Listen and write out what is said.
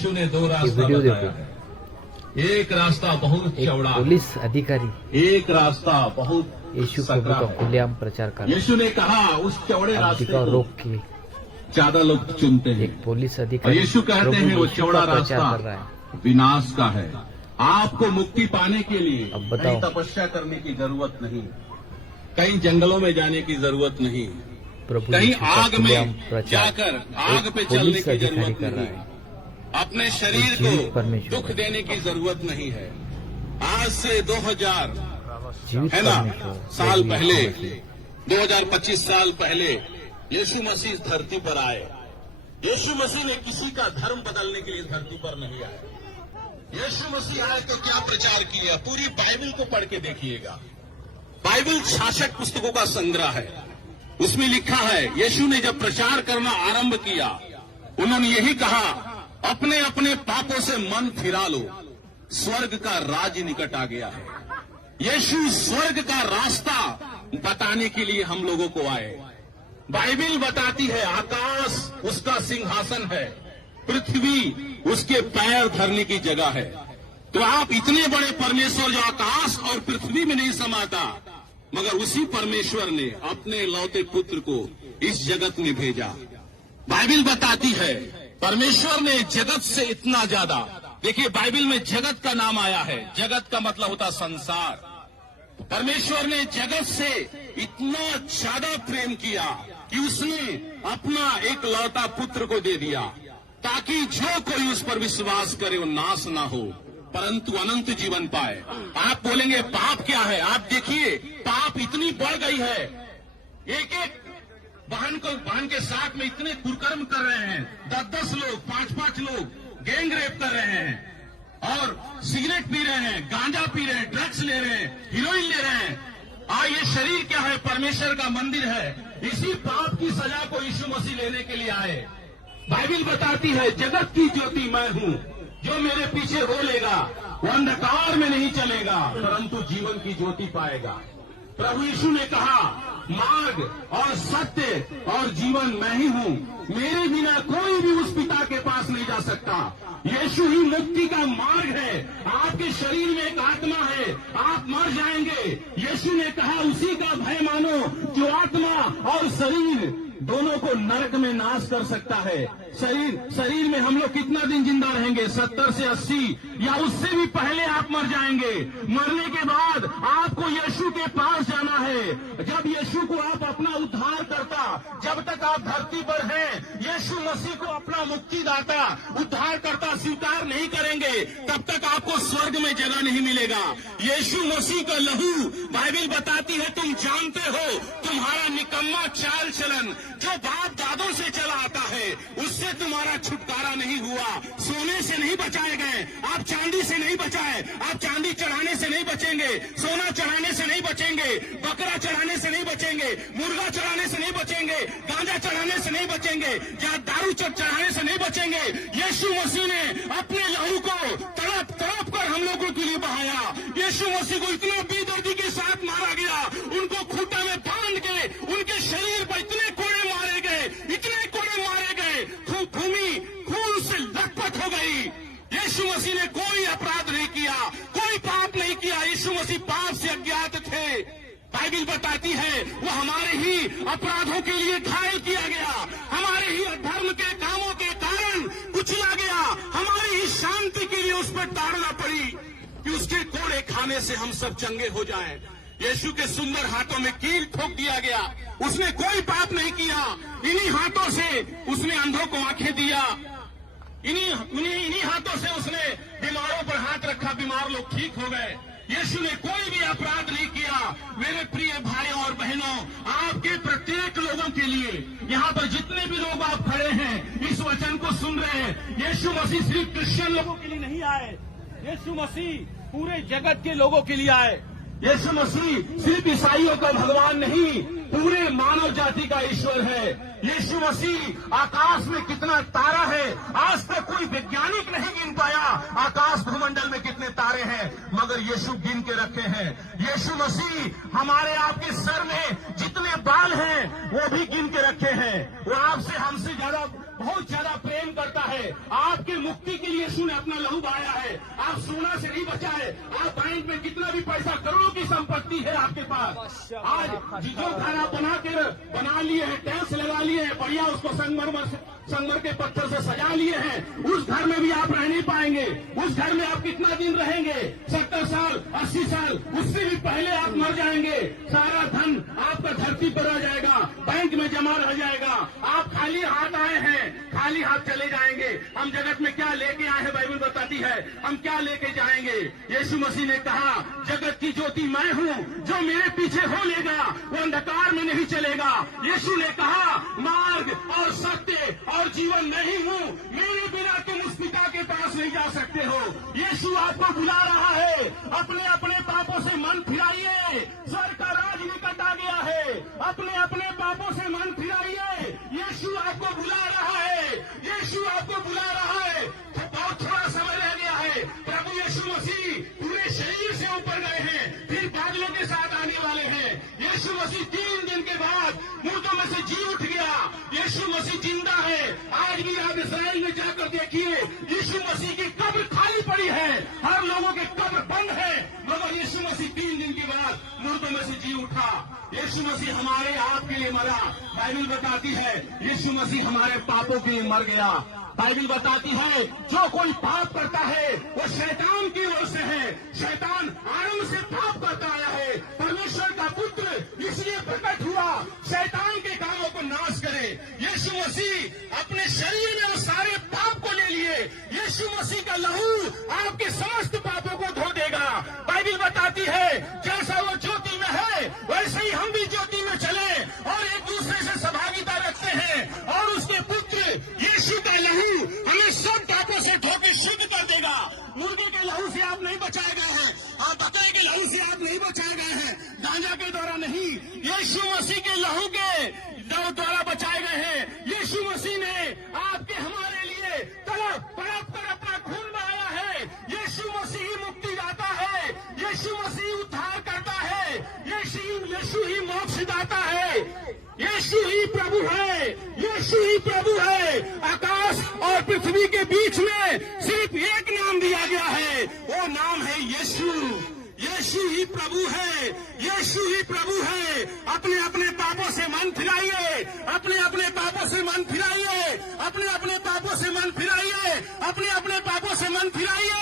यीशु ने दो रास्ता बताया है। एक रास्ता बहुत चौड़ा, पुलिस अधिकारी एक रास्ता बहुत यीशु सकरा प्रभु का है। खुलेआम प्रचार कर यीशु ने कहा उस चौड़े रास्ते का को रोक के ज्यादा लोग चुनते हैं। एक पुलिस और अधिकारी यीशु कहते हैं वो चौड़ा प्रचार रास्ता कर रहा है। विनाश का है। आपको मुक्ति पाने के लिए अब बताओ। कहीं तपस्या करने की जरूरत नहीं, कहीं जंगलों में जाने की जरूरत नहीं, प्रभु कहीं यीशु का आग खुलेआम में प्रचार जाकर आग एक पे चलने पुलिस की अधिकारी जरूरत कर रहा नहीं, है। अपने शरीर जीवित को परमेश्वर दुख देने की जरूरत नहीं है। आज से 2000 जीवित है ना परमेश्वर साल प्रभु पहले, यीशु मसीह 2025 साल पहले यीशु मसीह इस धरती पर आए। यीशु मसीह ने किसी का धर्म बदलने के लिए धरती पर नहीं आए। यीशु मसीह आए तो क्या प्रचार किया? पूरी बाइबल को पढ़ के देखिएगा। बाइबल 66 पुस्तकों का संग्रह है। उसमें लिखा है यीशु ने जब प्रचार करना आरंभ किया, उन्होंने यही कहा, अपने अपने पापों से मन फिरा लो, स्वर्ग का राज्य निकट आ गया है। यीशु स्वर्ग का रास्ता बताने के लिए हम लोगों को आए। बाइबल बताती है आकाश उसका सिंहासन है, पृथ्वी उसके पैर धरने की जगह है। तो आप इतने बड़े परमेश्वर जो आकाश और पृथ्वी में नहीं समाता, मगर उसी परमेश्वर ने अपने लौते पुत्र को इस जगत में भेजा। बाइबल बताती है परमेश्वर ने जगत से इतना ज्यादा, देखिए बाइबल में जगत का नाम आया है, जगत का मतलब होता संसार। परमेश्वर ने जगत से इतना ज्यादा प्रेम किया कि उसने अपना एक लौता पुत्र को दे दिया, ताकि जो कोई उस पर विश्वास करे वो नाश ना हो परंतु अनंत जीवन पाए। आप बोलेंगे पाप क्या है? आप देखिए पाप इतनी बढ़ गई है, एक एक बहन के साथ में इतने कुकर्म कर रहे हैं, 10-10 लोग, 5-5 लोग गैंग रेप कर रहे हैं और सिगरेट पी रहे हैं, गांजा पी रहे हैं, ड्रग्स ले रहे हैं, हीरोइन ले रहे हैं। ये शरीर क्या है? परमेश्वर का मंदिर है। इसी पाप की सजा को यीशु मसीह लेने के लिए आए। बाइबल बताती है जगत की ज्योति मैं हूँ, जो मेरे पीछे हो लेगा वो अंधकार में नहीं चलेगा परंतु जीवन की ज्योति पाएगा। प्रभु यीशु ने कहा मार्ग और सत्य और जीवन मैं ही हूँ, मेरे बिना कोई भी उस पिता के पास नहीं जा सकता। यीशु ही मुक्ति का मार्ग है। आपके शरीर में एक आत्मा है, आप मर जाएंगे। यीशु ने कहा उसी का भय मानो जो आत्मा और शरीर दोनों को नरक में नाश कर सकता है। शरीर में हम लोग कितना दिन जिंदा रहेंगे? 70 से 80 या उससे भी पहले आप मर जाएंगे। मरने के बाद आपको यीशु के पास जाना है। जब यीशु को आप अपना उद्धार करता, जब तक आप धरती पर हैं, यीशु मसीह को अपना मुक्तिदाता उद्धार करता स्वीकार नहीं करेंगे, तब तक आपको स्वर्ग में जगह नहीं मिलेगा। यीशु मसीह का लहू बाइबल बताती है तुम जानते हो तुम्हारा निकम्मा चाल चलन जो बाप दादों से चला आता है उससे तुम्हारा छुटकारा नहीं हुआ। सोने से नहीं बचाए गए, आप चांदी से नहीं बचाए, आप चांदी चढ़ाने से नहीं बचेंगे, सोना चढ़ाने से नहीं बचेंगे, बकरा चढ़ाने से नहीं बचेंगे, मुर्गा चढ़ाने से नहीं बचेंगे, गांजा चढ़ाने से नहीं बचेंगे, या दारू चढ़ाने से नहीं बचेंगे। यीशु मसीह ने अपने लहू को तड़प तड़प कर हम लोगों के लिए बहाया। यीशु मसीह को इतना बेदर्दी के साथ मारा गया, उनको खूंटा में बांध के उनके शरीर पर इतने कोड़े मारे गए, इतने कोड़े मारे गए, भूमि खून से लथपथ हो गई। यीशु मसीह ने कोई अपराध नहीं किया, कोई पाप नहीं किया। यीशु मसीह पाप से अज्ञात थे। बाइबल बताती है वो हमारे ही अपराधों के लिए घायल किया गया, हमारे ही धर्म के कामों के कारण कुचला गया, हमारी ही शांति के लिए उस पर ताड़ना पड़ी कि उसके कोड़े खाने से हम सब चंगे हो जाएं। यीशु के सुंदर हाथों में कील ठोक दिया गया, उसने कोई पाप नहीं किया। इन्हीं हाथों से उसने अंधों को आंखें दिया, इन्हीं हाथों से उसने बीमारों पर हाथ रखा, बीमार लोग ठीक हो गए। यीशु ने कोई भी अपराध नहीं किया। मेरे प्रिय भाइयों और बहनों, आपके प्रत्येक लोगों के लिए, यहाँ पर जितने भी लोग आप खड़े हैं इस वचन को सुन रहे हैं, यीशु मसीह सिर्फ क्रिश्चियन लोगों के लिए नहीं आए, यीशु मसीह पूरे जगत के लोगों के लिए आए। यीशु मसीह सिर्फ ईसाइयों का भगवान नहीं, पूरे मानव जाति का ईश्वर है। यीशु मसीह आकाश में कितना तारा है आज तक कोई वैज्ञानिक नहीं गिन पाया। आकाश भूमंडल में कितने तारे हैं मगर यीशु गिन के रखे हैं। यीशु मसीह हमारे आपके सर में जितने बाल हैं वो भी गिन के रखे हैं। वो आपसे हमसे ज्यादा बहुत ज्यादा प्रेम करता है, आपके मुक्ति के लिए यीशु ने अपना लहू बहाया है। आप सोना से नहीं बचाए, आप बैंक में कितना भी पैसा, करोड़ों की संपत्ति है आपके पास, आज जो घर आप बना लिए हैं, टैक्स लगा लिए हैं, बढ़िया उसको संगमरमर के पत्थर से सजा लिए हैं, उस घर में भी आप रह नहीं पाएंगे। उस घर में आप कितना दिन रहेंगे? 70 साल, 80 साल, उससे भी पहले आप मर जाएंगे। सारा धन आपका धरती पर आ जाएगा, बैंक में जमा रह जाएगा। आप खाली हाथ आए हैं, खाली हाथ चले जाएंगे। हम जगत में क्या लेके आए हैं, बाइबल बताती है हम क्या लेके जाएंगे। यीशु मसीह ने कहा, जगत की ज्योति मैं हूँ, जो मेरे पीछे हो लेगा वो अंधकार में नहीं चलेगा। यीशु ने कहा, मार्ग और सत्य और जीवन नहीं हूँ, मेरे बिना तुम उस पिता के पास नहीं जा सकते हो। यीशु आपको बुला रहा है, अपने अपने पापों से मन फिराइए, स्वर्ग का राज निकट आ गया है। अपने अपने पापों से मन फिराइए, यीशु आपको बुला रहा है, यीशु आपको बुला रहा है। बहुत थोड़ा समय रह गया है। प्रभु यीशु मसीह पूरे शरीर से ऊपर गए हैं, फिर बादलों के साथ आने वाले हैं। यीशु मसीह 3 दिन के बाद मुर्दों में से जी उठ गया। यीशु मसीह जिंदा है। आज भी आप इस्राएल में जाकर देखिए, यीशु मसीह की कब्र खाली पड़ी है, हर लोगों के कब्र बंद है, मगर यीशु मसीह 3 दिन के बाद मुर्दों में से जी उठा। यीशु मसीह हमारे आपके लिए मरा। बाइबल बताती है यीशु मसीह हमारे पापों के लिए मर गया। बाइबल बताती है जो कोई पाप करता है वो शैतान की ओर से है। शैतान आरंभ से पाप करता आया है। परमेश्वर का पुत्र इसलिए प्रकट हुआ शैतान के कामों को नाश करे। यीशु मसीह अपने शरीर में वो सारे पाप को ले लिए। यीशु मसीह का लहू आपके समस्त पापों को धो देगा। बाइबल बताती है जैसा वो ज्योति में है वैसे ही हम भी ज्योति में चले और एक दूसरे से सहभागिता रखते हैं, और उसके पुत्र यीशु का लहू हमें सब पापों से धो के शुद्ध कर देगा। मुर्गे के लहू से आप नहीं बचाए गए हैं, आप बकरे के लहू से आप नहीं बचाए गए हैं, गांजा के द्वारा नहीं, यीशु मसीह के लहू के द्वारा बचाए गए हैं। यीशु मसीह ने आपके हमारे लिए तड़प कर अपना खून बहाया है। यीशु मसीह मुक्ति दाता है, यीशु मसीह उद्धार करता है, यीशु ही मोक्ष दाता है, यीशु ही प्रभु है, यीशु ही प्रभु है। आकाश और पृथ्वी के बीच में सिर्फ एक नाम दिया गया है, वो नाम है यीशु। यीशु ही प्रभु है, यीशु ही प्रभु है। अपने अपने पापों से मन फिराइए, अपने अपने पापों से मन फिराइए, अपने अपने पापों से मन फिराइए, अपने अपने पापों से मन फिराइए।